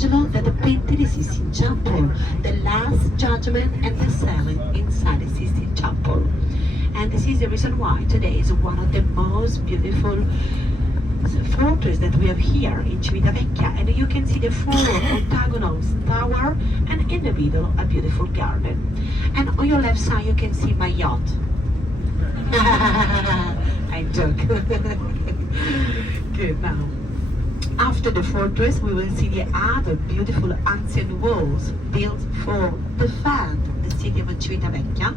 Michelangelo that painted the Sistine Chapel, the Last Judgment and the Seven inside the Sistine Chapel. And this is the reason why today is one of the most beautiful fortress that we have here in Civitavecchia, and you can see the four octagonal tower, and in the middle a beautiful garden. And on your left side you can see my yacht. I joke. Good. Now, after the fortress we will see the other beautiful ancient walls built for defend the city of Civitavecchia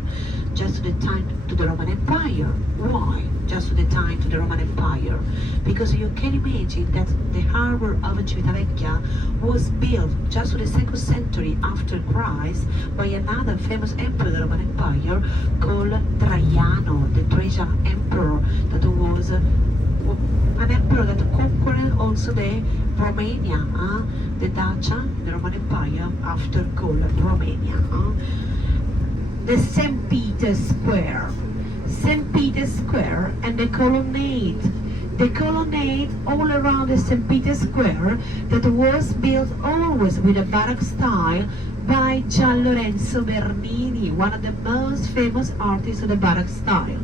just to the time to the Roman Empire. Why? Just to the time to the Roman Empire? Because you can imagine that the harbor of Civitavecchia was built just to the 2nd century after Christ by another famous emperor of the Roman Empire called Traiano, the Trajan emperor, that was an emperor that conquered also the Romania, the Dacia, the Roman Empire after called Romania. The St. Peter's Square. St. Peter's Square and the colonnade. The colonnade all around the St. Peter's Square that was built always with a Baroque style by Gian Lorenzo Bernini, one of the most famous artists of the Baroque style.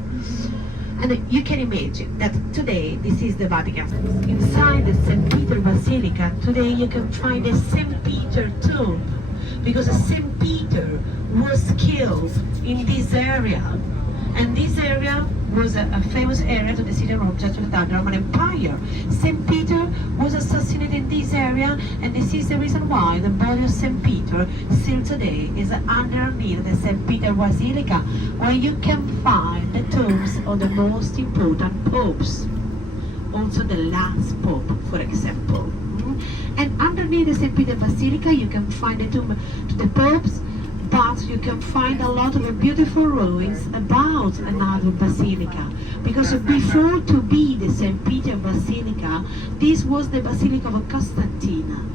And you can imagine that today this is the Vatican. Inside the St. Peter Basilica, today you can find the St. Peter tomb, because St. Peter was killed in this area. And this area was a famous area to the city of Rome, just to the time of the Roman Empire. St. Peter was assassinated in this area, and this is the reason why the body of St. Peter still today is underneath the St. Peter Basilica, where you can find the tombs of the most important popes. Also the last pope, for example. And underneath the St. Peter Basilica you can find the tomb to the popes, but you can find a lot of beautiful ruins about another basilica, because before to be the St. Peter Basilica, this was the Basilica of Constantine.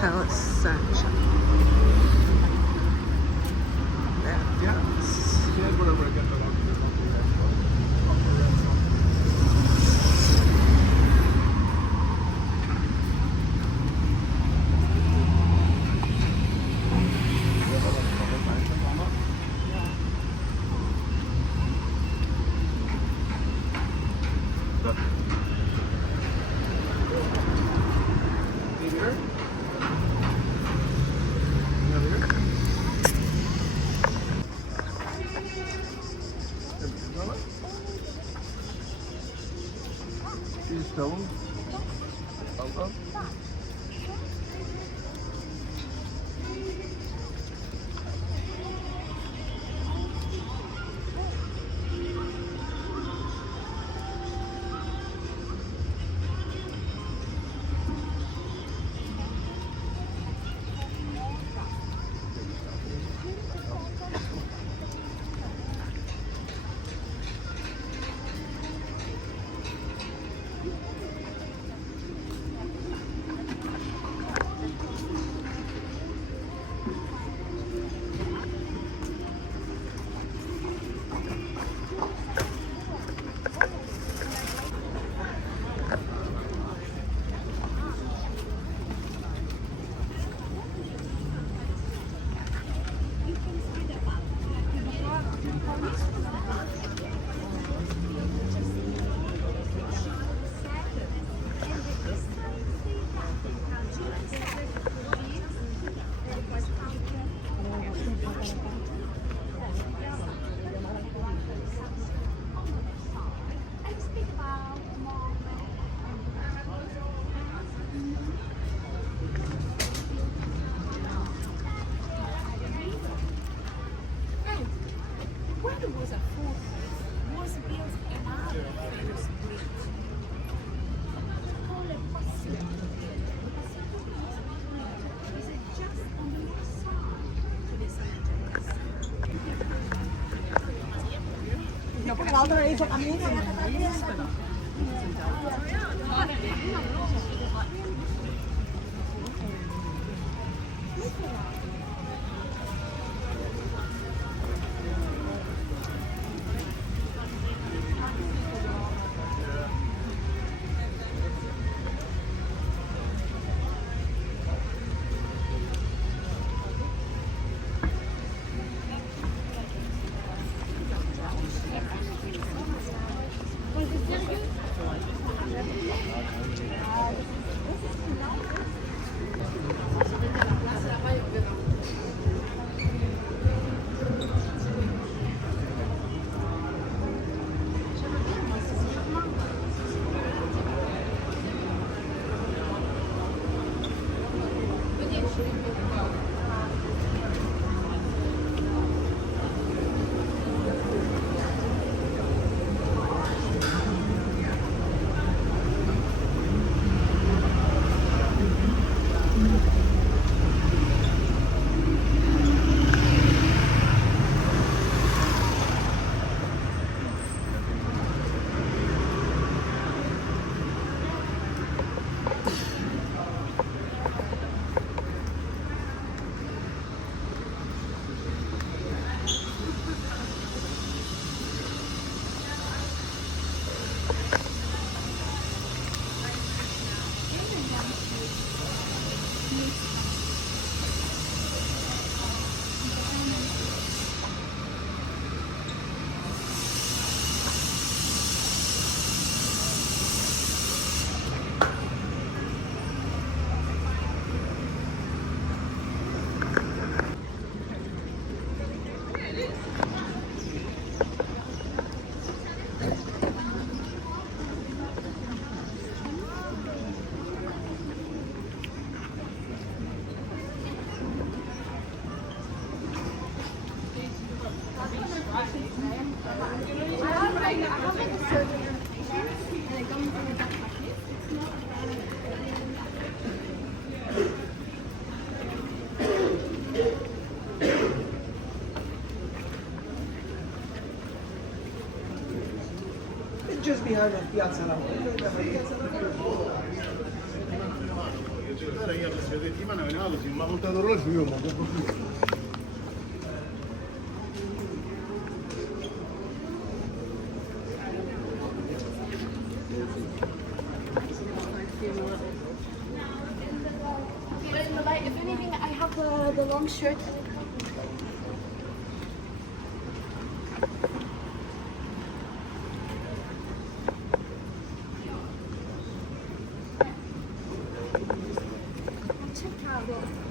Palace Saint-Jean. Stone. Up. Father is amazing. Just behind Piazza Navona. Io la settimana veniva così, ma montato l'orologio io ma If anything, I have the long shirt. Check out.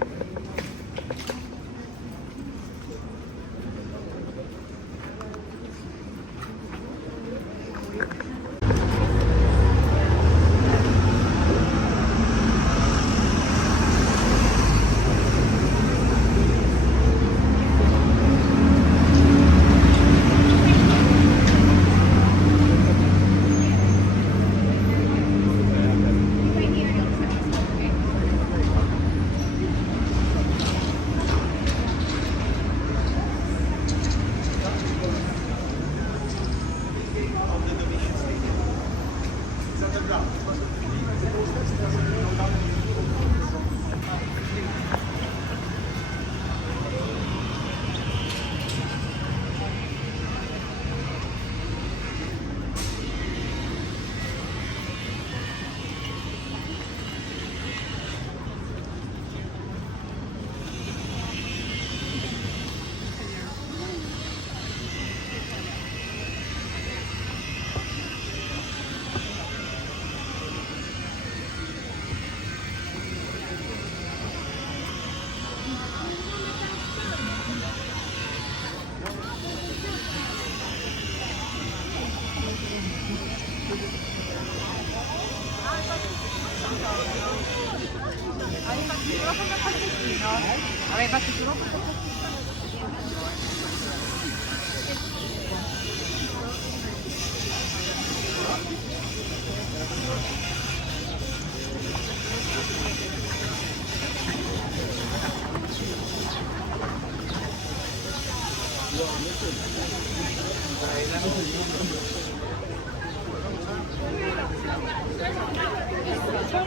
你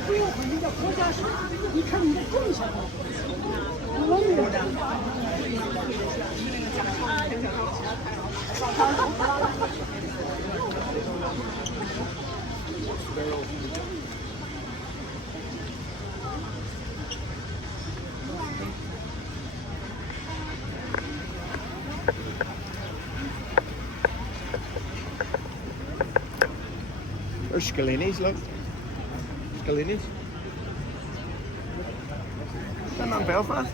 不用和人家国家说，你看你的贡献。我们There's Scalini's, look. Scalini's. Is that not Belfast?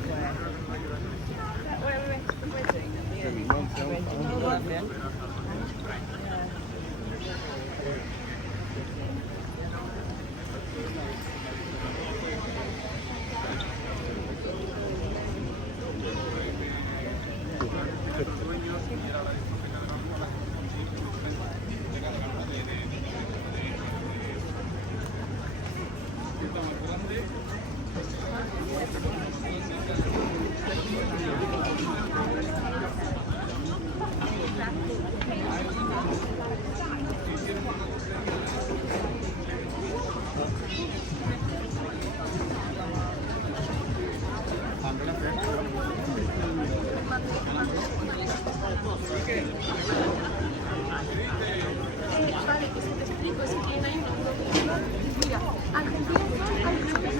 Vale, que si te explico, si tiene mira, Argentina son Argentina.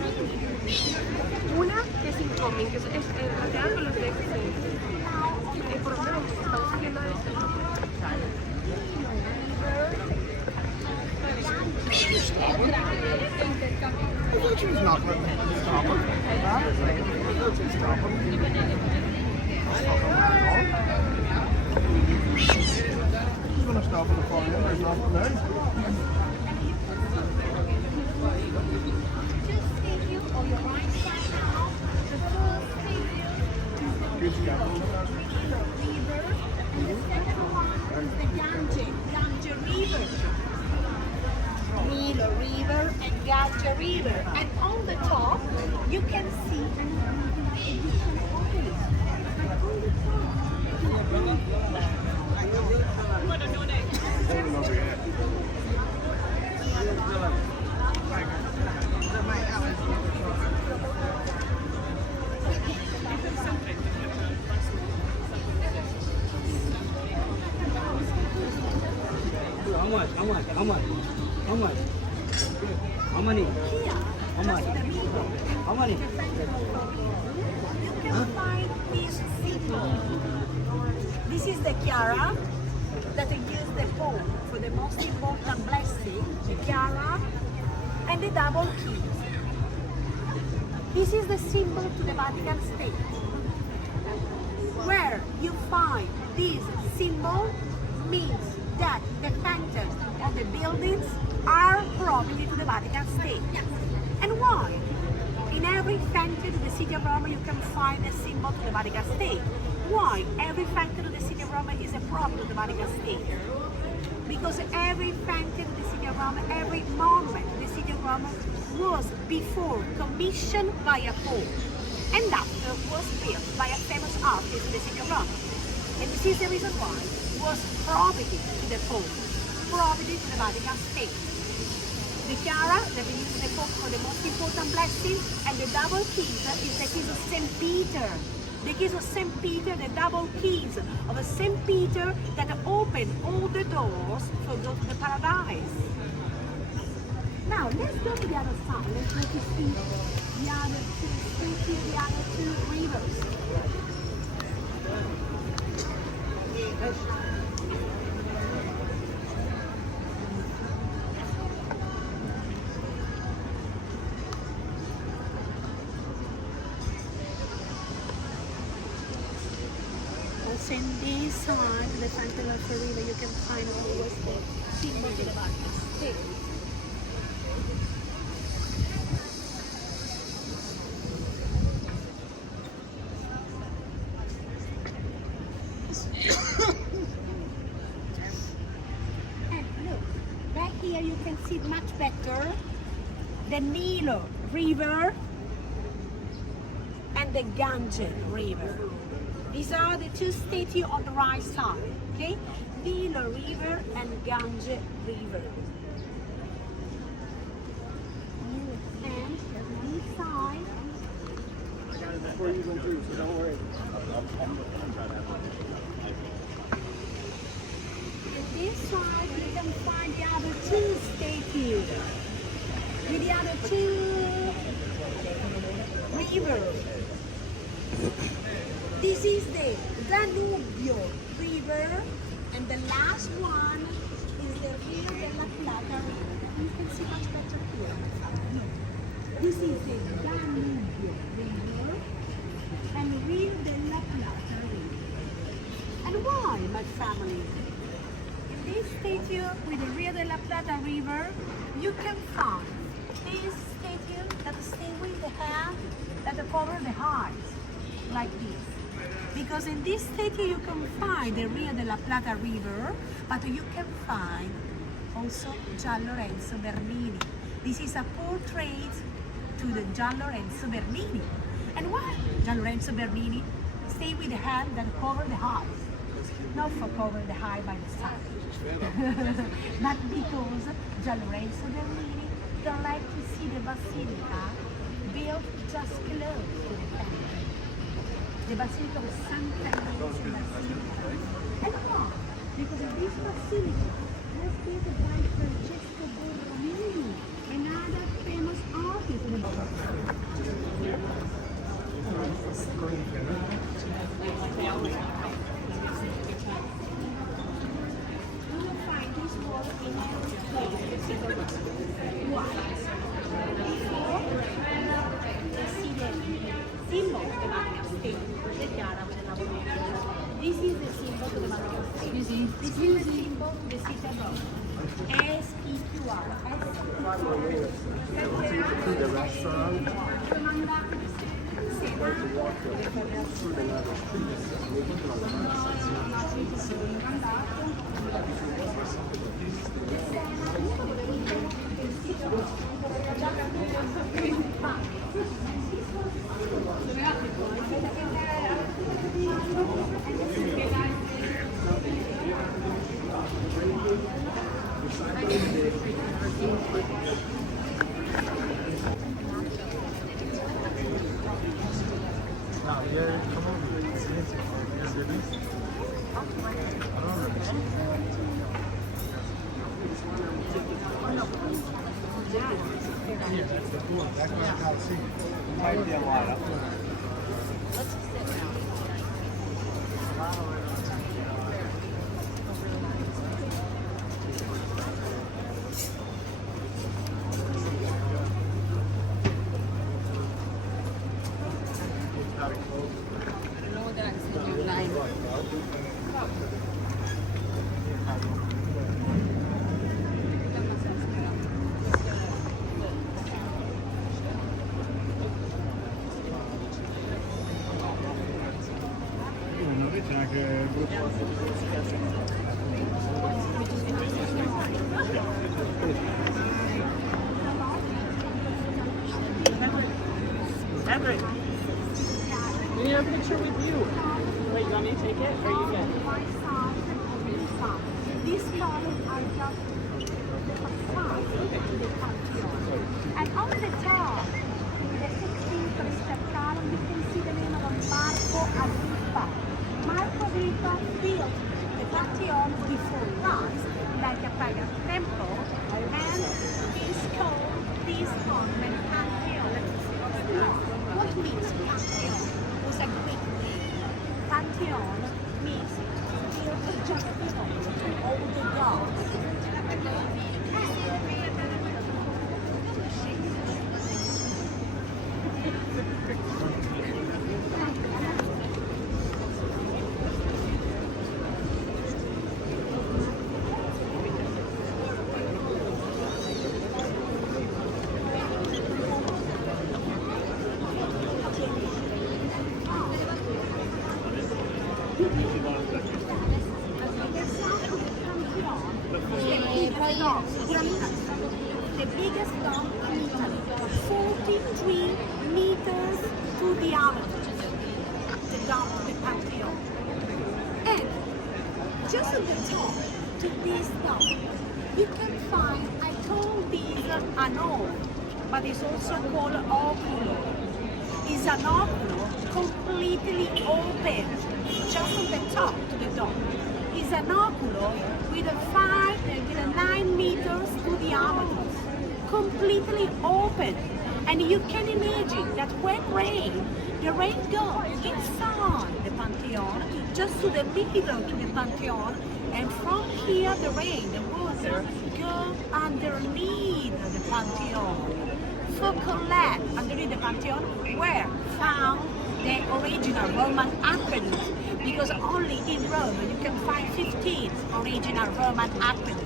Una que es incoming, que es relacionada con los de que por lo menos estamos siguiendo este. He's gonna stop on the far end. There's nothing there. Good job. Nilo River and Ganges River, and on the top you can see How much? How many? How much? How many? you can find this symbol. This is the Chiara that gives the Pope for the most important blessing, the Chiara and the double keys. This is the symbol to the Vatican State. Where you find this symbol means that the factors of the buildings are property to the Vatican State. And why? In every factory to the city of Rome you can find a symbol to the Vatican State. Why? Every factory to the city of Rome is a property to the Vatican State. Because every factory to the city of Rome, every monument to the city of Rome was before commissioned by a Pope and after was built by a famous artist in the city of Rome. And this is the reason why it was property to the Pope, property to the Vatican State. The Chiara that is used the Pope for the most important blessing, and the double keys is the keys of St. Peter. The keys of St. Peter, the double keys of St. Peter that open all the doors for go to the paradise. Now let's go to the other side. Let's go to see the other two rivers. Also in this side, the Fountain of the river, you can find always the symbol to the Vatican State. And look, back here you can see much better the Nilo River and the Ganges River. These are the two statues on the right side, okay? Nilo River and Gange River. And this side, Before you go through, so don't worry. and this side you can find the other two statues. With the other two rivers. This is the Danubio River, and the last one is the Rio de la Plata River. You can see much better here. This is the Danubio River and Rio de la Plata River. And why, my family? In this statue with the Rio de la Plata River, you can find this statue that stay with the hand that cover the eyes, like this. Because in this statue you can find the Rio de la Plata River, but you can find also Gian Lorenzo Bernini. This is a portrait to the Gian Lorenzo Bernini. And why Gian Lorenzo Bernini stay with the hand that cover the eyes? Not for cover the eye by the sun, but because Gian Lorenzo Bernini don't like to see the basilica built just close to the temple. The Basilica of Santa Inez Basilica. And why? Because this basilica was built by Francesco Borromini, another famous artist in You will find this wall in every place. Why? Before, you see the symbol of the Vatican State. This is the symbol of the Vatican State. This is the symbol of the citadel. SPQR. To the restaurant. Everett, we need a picture with you. Wait, you want me to take it or you get it? These columns are just the facade to the Pantheon. And on the top, the 16th step column, you can see the name of Marco Agrippa. Marco Agrippa built the Pantheon before us, like a pagan temple, and is called this monument Pantheon. What means Pantheon? Was a Greek name. Pantheon means built just before all the gods. The biggest dome in Italy, 43 meters to diameter. The dome of the Pantheon. And just at the top, to this top, you can find, I call this an orb, but it's also called oculo. It's an oculo completely open, just on the top to the dome. It's an oculo with a 9 meters to diameter, completely open. And you can imagine that when the rain goes inside the Pantheon, just to the middle to the Pantheon, and from here the water goes underneath the Pantheon. So collect underneath the Pantheon where found the original Roman aqueduct, because only in Rome you can find 15 original Roman aqueducts.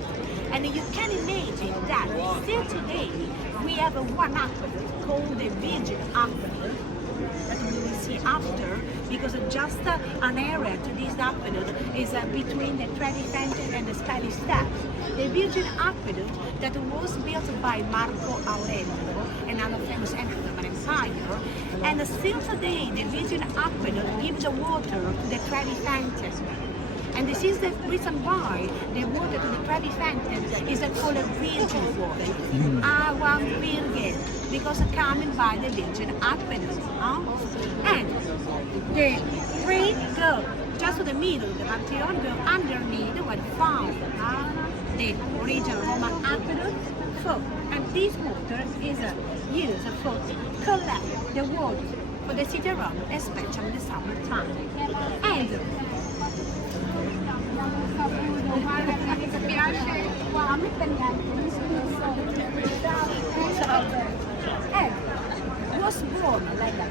And you can imagine that still today we have one aqueduct called the Virgin Aqueduct that we will see after, because just an area to this aqueduct is between the Trevi Fountain and the Spanish Steps. The Virgin Aqueduct that was built by Marco Aurelio, another famous emperor of the Roman Empire, and still today the Virgin Aqueduct gives the water to the Trevi Fountain. And this is the reason why the water to the Trevi Fountain is called a virgin water, Aguam Virgen, because coming by the Virgin Aqueduct. And the rain goes just to the middle of the Pantheon, go underneath where found the original Roman aqueduct. So, and this water is used for collect the water for the city of Rome, especially in the summertime. And was born like that.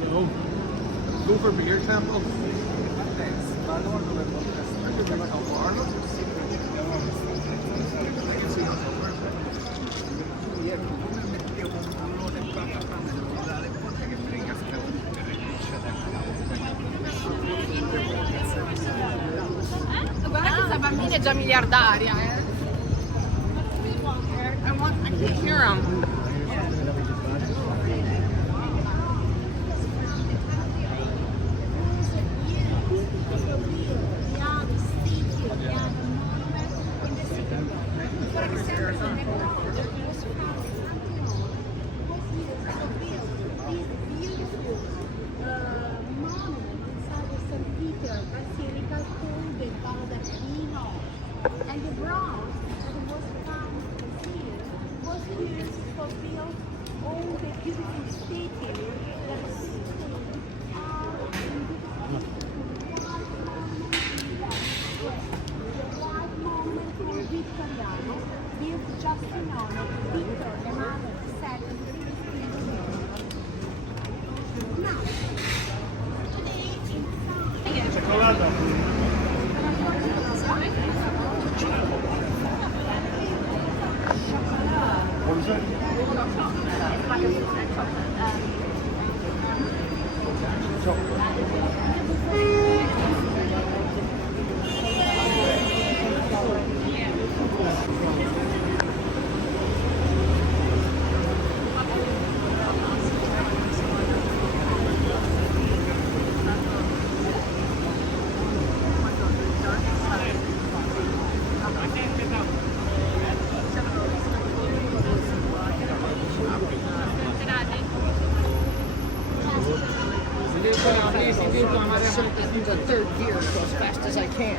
No. Go for beer temple. Guarda questa bambina è già miliardaria, I can hear 'em. And the bronze that was found here was used for build all the beautiful statues that are in the white monument for Vittoriano, built just in honor of Victor, the mother, second. Now, What is that? The third gear, so as fast as I can.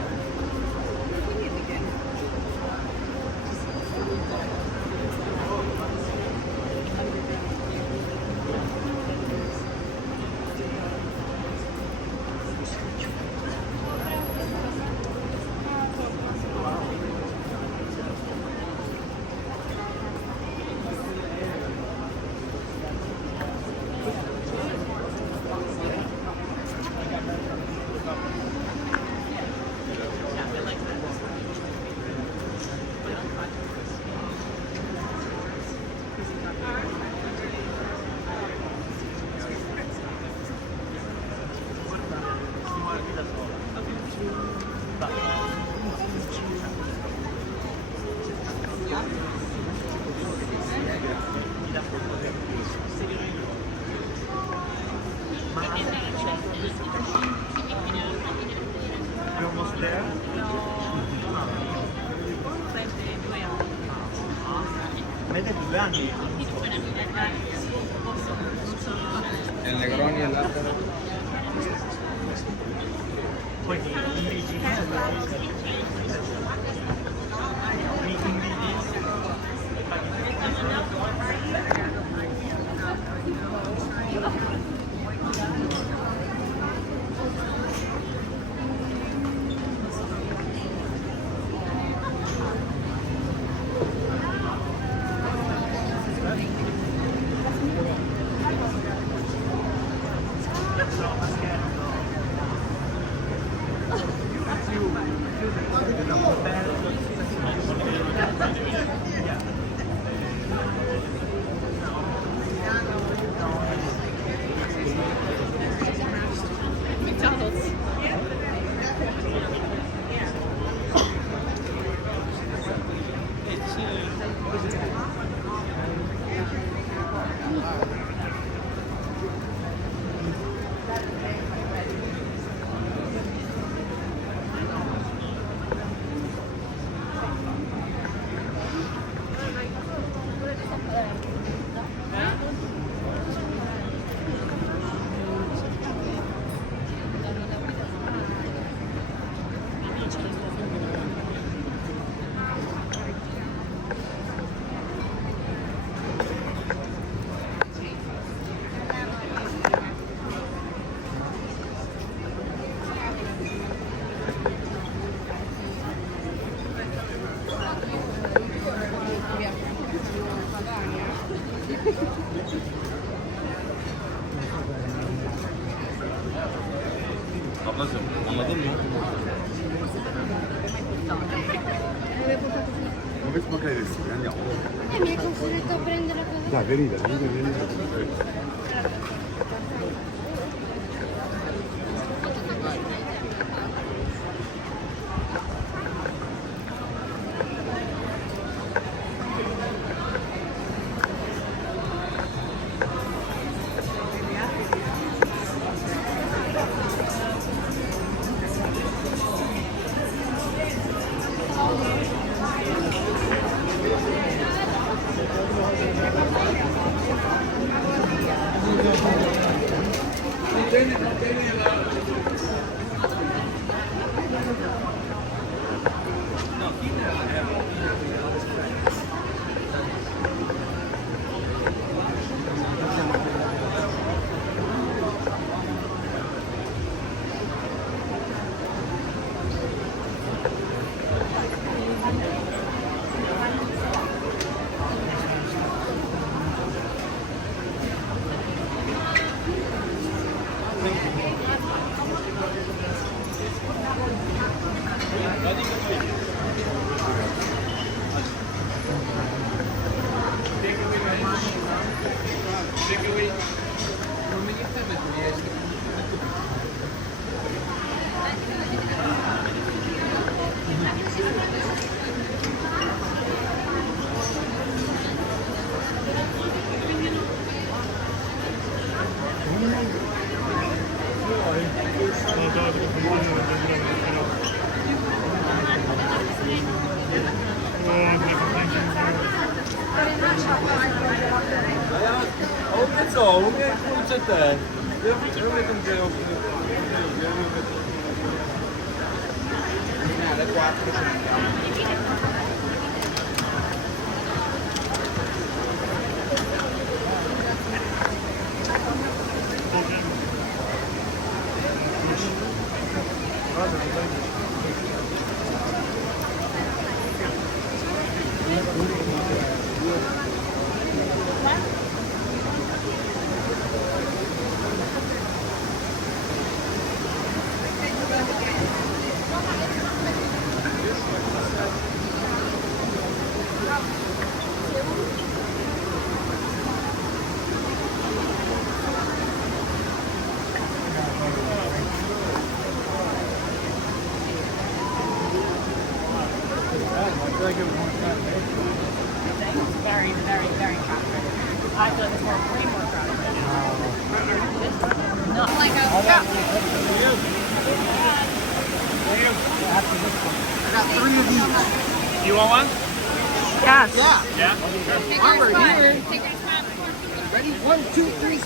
El Negroni y el Lázaro. McDonald's. Ablacığım anladın mı? Come smokeresti? Andiamo. Mi hai costretto a prendere cosa? Dai, venite. Che so, come c'è te? Io mi devo alle 4 ce ne andiamo. Very, very, very crowded. I feel like it's way more crowded right now. Not like a I got 3 of these. You want one? Yes. Yeah? While we're here, ready? 1, 2, 3.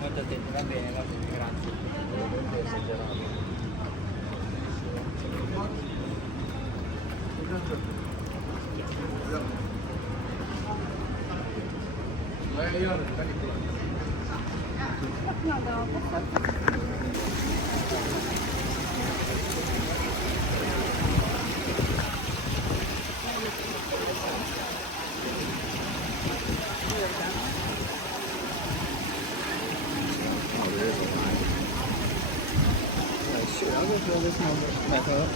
Molto attenti, va bene, grazie. I'll go fill this number back up.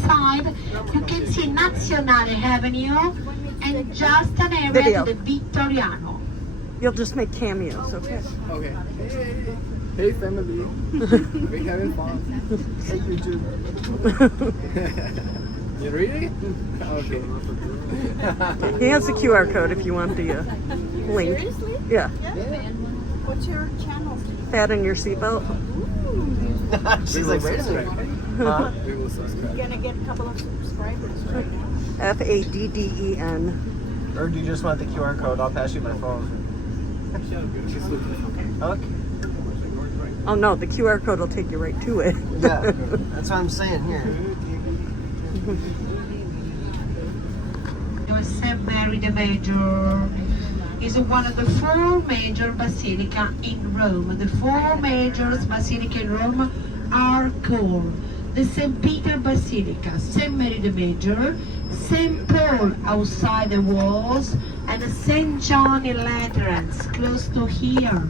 Side, you can see Nazionale Avenue and just an area Video. to the Vittoriano. You'll just make cameos, okay? Okay. Hey family. We having fun. Hey YouTube. You ready? Okay. He has the QR code if you want the link. Seriously? Yeah. What's your channel? That in your seatbelt. She's like, wait a minute. Huh? We will subscribe. You're gonna get a couple of subscribers right now. FADDEN. Or do you just want the QR code? I'll pass you my phone. Okay. Oh no, the QR code will take you right to it. Yeah, that's what I'm saying here. St. Mary the Major is one of the four major basilica in Rome. The four major basilica in Rome are called the St. Peter Basilica, St. Mary the Major, St. Paul outside the walls, and St. John in Lateran, close to here.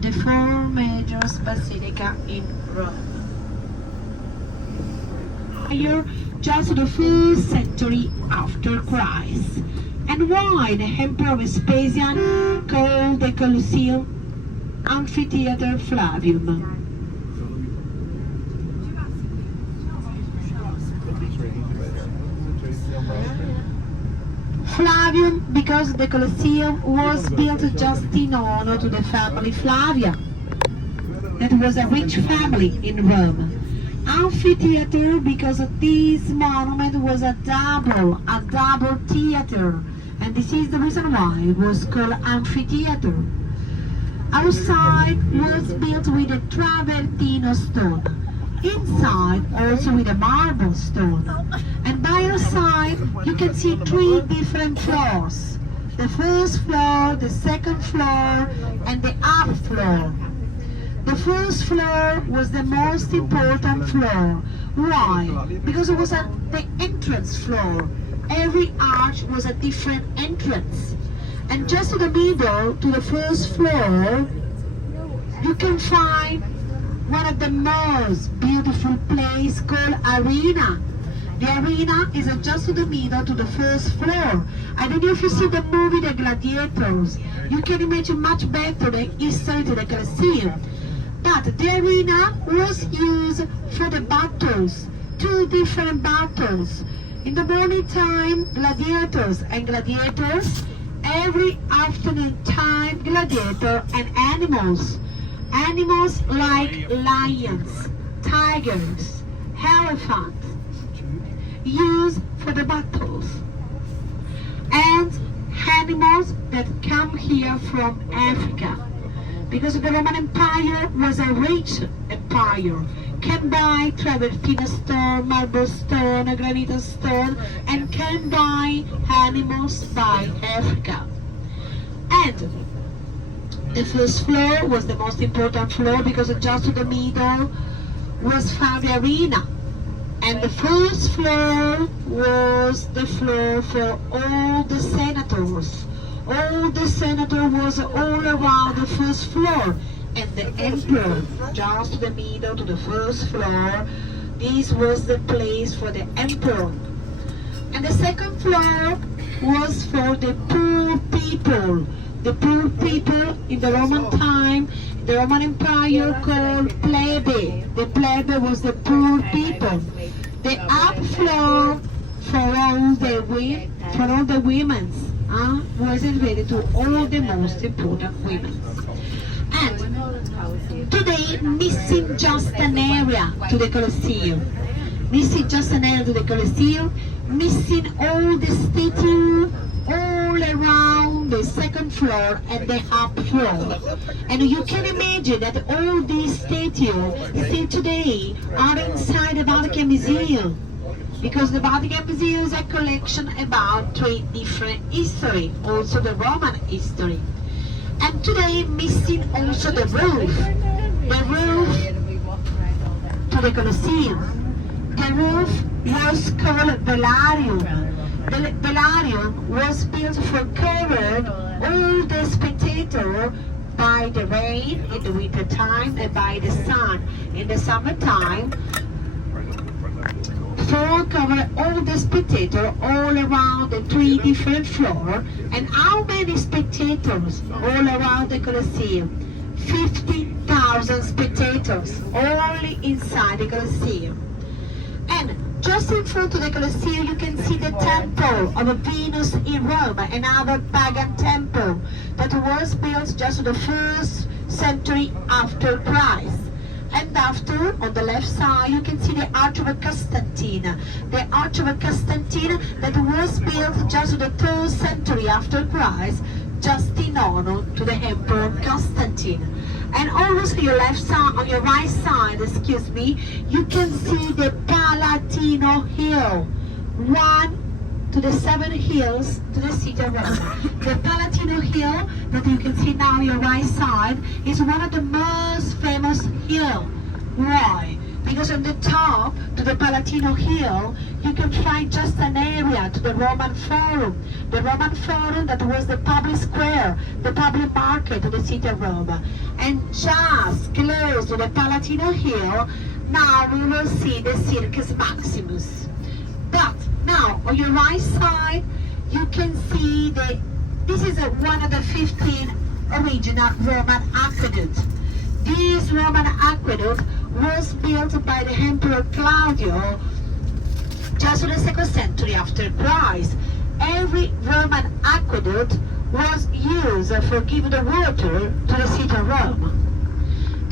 The four major basilica in Rome. Here, just the 1st century after Christ. And why the Emperor Vespasian called the Colosseum Amphitheater Flavium? Flavium because the Colosseum was built just in honor to the family Flavia. That was a rich family in Rome. Amphitheater because this monument was a double theater, and this is the reason why it was called amphitheater. Outside was built with a travertino stone, inside also with a marble stone, and by your side you can see 3 different floors: the 1st floor, the 2nd floor, and the upper floor. The 1st floor was the most important floor. Why? Because it was the entrance floor. Every arch was a different entrance. And just to the middle, to the 1st floor, you can find one of the most beautiful places called Arena. The arena is just to the middle, to the first floor. I don't know if you see the movie The Gladiators. You can imagine much better the history to the Colosseum. But the arena was used for the battles, 2 different battles. In the morning time, gladiators and gladiators. Every afternoon time, gladiator and animals. Animals like lions, tigers, elephants, used for the battles. And animals that come here from Africa. Because the Roman Empire was a rich empire. Can buy travertine stone, marble stone, granite stone, and can buy animals by Africa. And the first floor was the most important floor because just to the middle was found the arena. And the first floor was the floor for all the senators. All the senator was all around the first floor. And the emperor, just to the middle, to the first floor, this was the place for the emperor. And the second floor was for the poor people. The poor people in the Roman time, the Roman Empire called plebe. The plebe was the poor people. The up floor for all the women was related to all the most important women. And today missing just an area to the Colosseum. Missing just an area to the Colosseum, missing all the statues all around the second floor and the up floor. And you can imagine that all these statues still today are inside the Vatican Museum. Because the Vatican Museum is a collection about 3 different history, also the Roman history. And today missing also the roof to the Colosseum. The roof was called Velarium. The Velarium was built for cover all the spectators by the rain in the winter time and by the sun in the summertime. For cover all the spectators all around the 3 different floors. And how many spectators all around the Colosseum? 50,000 spectators only inside the Colosseum. And just in front of the Colosseum you can see the temple of Venus in Rome, another pagan temple that was built just in the 1st century after Christ. And after, on the left side, you can see the Arch of Constantine. The Arch of Constantine that was built just in the 3rd century after Christ, just in honor to the Emperor Constantine. And almost on your left side, on your right side, you can see the Palatino Hill. 1 to the 7 hills to the city of Rome. The Palatino Hill that you can see now on your right side is one of the most famous hills. Why? Because on the top to the Palatino Hill you can find just an area to the Roman Forum. The Roman Forum that was the public square, the public market of the city of Rome. And just close to the Palatino Hill, now we will see the Circus Maximus. But now on your right side you can see this is one of the 15 original Roman aqueducts. This Roman aqueduct was built by the Emperor Claudio just in the 2nd century after Christ. Every Roman aqueduct was used for giving the water to the city of Rome.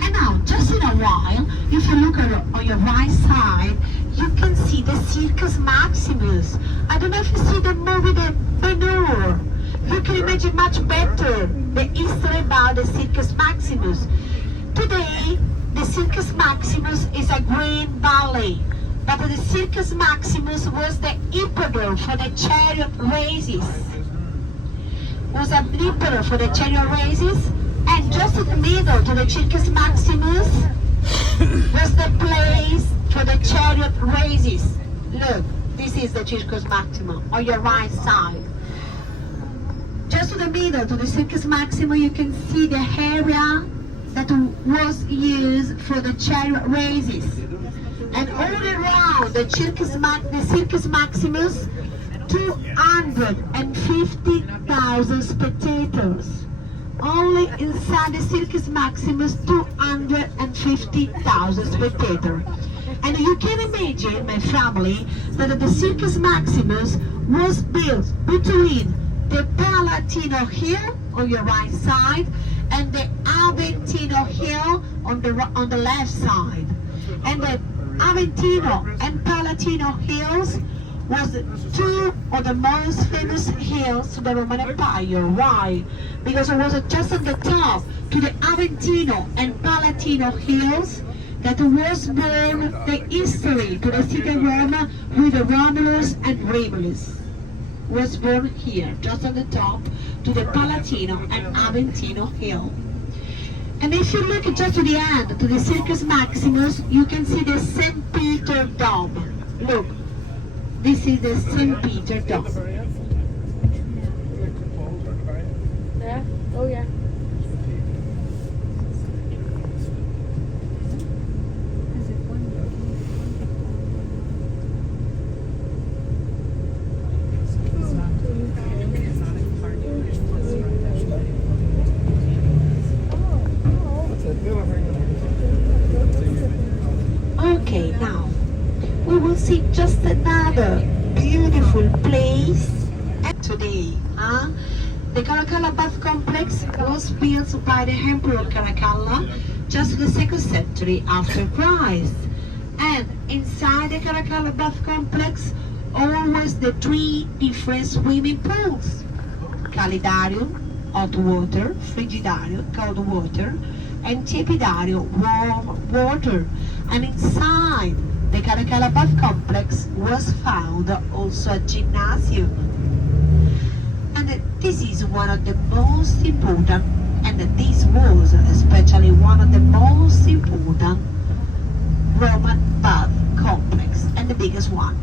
And now, just in a while, if you look on your right side, you can see the Circus Maximus. I don't know if you see the movie The Manure. You can imagine much better the history about the Circus Maximus. Today, the Circus Maximus is a green valley, but the Circus Maximus was the hippodrome for the chariot races. Was a hippodrome for the chariot races, and just in the middle to the Circus Maximus was the place for the chariot races. Look, this is the Circus Maximus on your right side. Just in the middle to the Circus Maximus you can see the area that was used for the chariot races. And all around the Circus Maximus, 250,000 spectators. Only inside the Circus Maximus, 250,000 spectators. And you can imagine, my family, that the Circus Maximus was built between the Palatino Hill on your right side and the Aventino Hill on the left side. And the Aventino and Palatino hills was two of the most famous hills to the Roman Empire. Why? Because it was just at the top to the Aventino and Palatino hills that was born the history to the city of Rome with the Romulus and Remus. Was born here, just on the top to the Palatino and Aventino hill. And if you look just to the end, to the Circus Maximus, you can see the St. Peter Dome. Look, this is the St. Peter Dome. Yeah? Oh yeah. Okay, now we will see just another beautiful place today. The Caracalla Bath Complex was built by the Emperor Caracalla just in the 2nd century after Christ. And inside the Caracalla Bath Complex, always the 3 different swimming pools. Calidarium, hot water, Frigidarium, cold water, and Tiepidario, warm water. And inside the Caracalla Bath Complex was found also a gymnasium. And this is one of the most important, and this was especially one of the most important Roman bath complex and the biggest one.